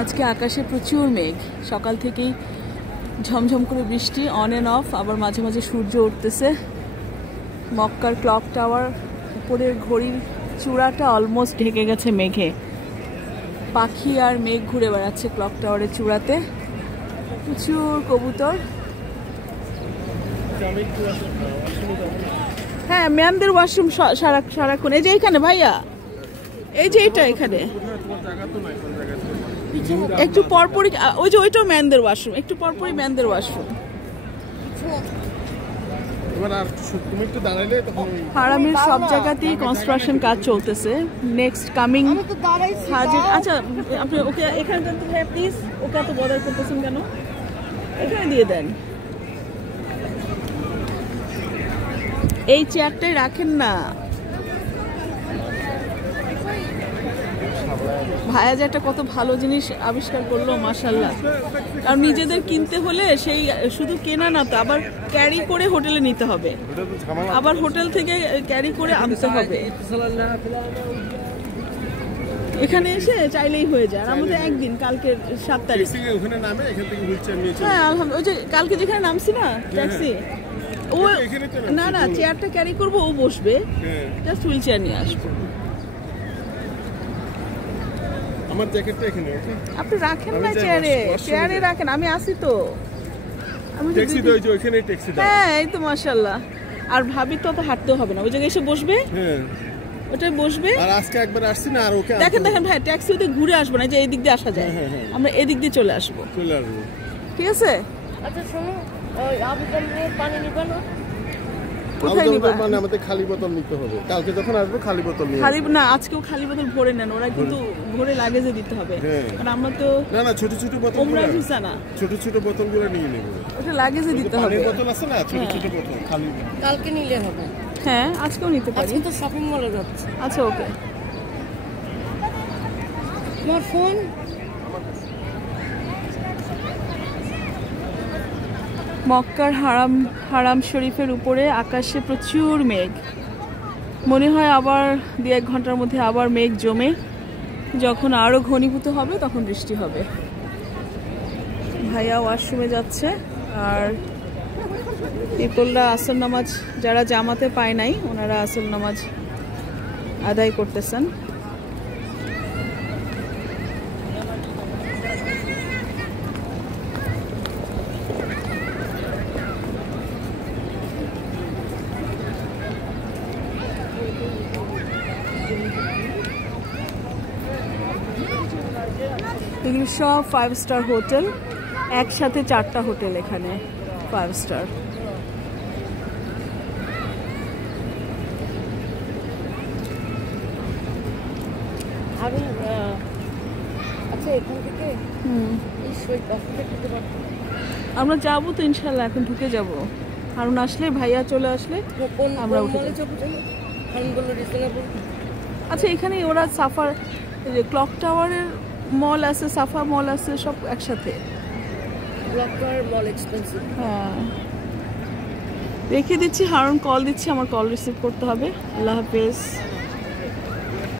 আজকে আকাশে প্রচুর মেঘ, সকাল থেকেই ঝমঝম করে বৃষ্টি, অন অ্যান্ড অফ, আবার মাঝে মাঝে সূর্য উঠতেছে। মক্কার ক্লক টাওয়ার উপরের ঘড়ির চূড়াটা অলমোস্ট ঢেকে গেছে মেঘে। পাখি আর মেঘ ঘুরে বেড়াচ্ছে ক্লক টাওয়ারের চূড়াতে, প্রচুর কবুতর। হ্যাঁ, ম্যানদের ওয়াশরুম সারাক্ষণ। এই যে এইখানে ভাইয়া, এই যে এটা এখানে একটু পরপরই, ওই যে ওইটাও ম্যানদের ওয়াশরুম, একটু পরপরই ম্যানদের ওয়াশরুম। হারামের সব জায়গাতেই কনস্ট্রাকশন কাজ চলতেছে। নেক্সট কামিং হাজির। আচ্ছা, আপনি ওকে এখানে দেন তো ভাই প্লিজ। ওকে এত বদার করতেছেন কেন? এখানে দিয়ে দেন। এই চেয়ারটাই রাখেন না। ভাইয়া যে একটা কত ভালো জিনিস আবিষ্কার করলো, মাশাআল্লাহ। আর নিজেদের কিনতে হলে সেই শুধু কেনা না তো, আবার ক্যারি করে হোটেলে নিতে হবে, আবার হোটেল থেকে ক্যারি করে আনতে হবে। এখানে এসে চাইলেই হয়ে যায়। আর আমাদের একদিন, কালকে 7 তারিখ। হ্যাঁ, ওই যে কালকে যেখানে নামছি না ট্যাক্সি, ও না না চেয়ারটা ক্যারি করবো, ও বসবে, জাস্ট হুইল চেয়ার নিয়ে আসবো। আমার জ্যাকেটটা এখানে আছে, আপনি রাখেন না চেয়ারে, চেয়ারে রাখেন। আমি আসি তো, আমি ট্যাক্সি দাও, যে ওখানেই ট্যাক্সি দাও। হ্যাঁ, এই তো মাশাআল্লাহ। আর ভাবি তো হাঁটতেও হবে না, ওই জায়গায় এসে বসবে। হ্যাঁ, ওটাই বসবে। আর আজকে একবার আসছি না, আর ওকে দেখেন দেখেন ভাই, ট্যাক্সি ওদিকে ঘুরে আসবো না, যে এই দিক দিয়ে আসা যায়, আমরা এদিক দিয়ে চলে আসবো। ঠিক আছে। আচ্ছা শোনো, ওই আবেদনের পানি নিবা না? কোথায় নিবা? মানে আমাদের খালি বোতল নিতে হবে, কালকে যখন আসবো খালি বোতল নিয়ে। খালি না, আজকেও খালি বোতল ভরে নেন ওরা, কিন্তু ভরে লাগেজে দিতে হবে। কারণ আমরা তো না ছোট ছোট বোতল, ওমরা ভিসা না, ছোট ছোট বোতলগুলো নিয়ে নেব। ওটা লাগেজে দিতে হবে। পানির বোতল আছে না, ছোট ছোট বোতল খালি। কালকে নিলে হবে। হ্যাঁ, আজকেও নিতে পারি। আজকে তো শপিং মলে যাচ্ছে। আচ্ছা, ওকে। তোমার ফোন? মক্কার হারাম শরীফের উপরে আকাশে প্রচুর মেঘ। মনে হয় আবার 2-1 ঘন্টার মধ্যে আবার মেঘ জমে যখন আরো ঘনীভূত হবে তখন বৃষ্টি হবে। ভাইয়া ওয়াশরুমে যাচ্ছে, আর পিপলরা আসর নামাজ, যারা জামাতে পায় নাই ওনারা আসর নামাজ আদায় করতেছেন। এগুলো সব 5 স্টার হোটেল, একসাথে 4টা হোটেল এখানে 5 স্টার। আচ্ছা, এখান থেকে আমরা যাবো তো ইনশাল্লাহ, এখন ঢুকে যাব। হারুন আসলে, ভাইয়া চলে আসলে আমরা উঠে যাব। আচ্ছা, এখানে ওরা সাফার, যে ক্লক টাওয়ারের মল আছে, সাফা মল আছে, সব একসাথে। ক্লক টাওয়ার মল এক্সপেন্সিভ। হ্যাঁ, রেখে দিচ্ছি। হারুন কল দিচ্ছি, আমার কল রিসিভ করতে হবে। আল্লাহ হাফেজ।